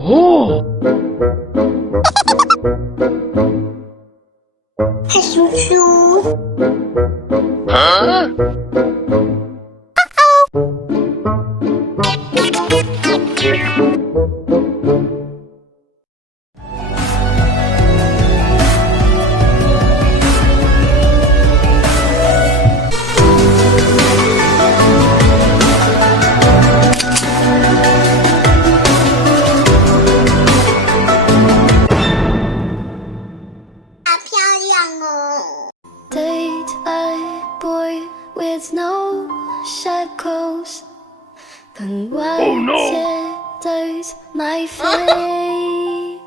哦，看叔叔。啊！Date a boy with no shackles. Can white shadows my face.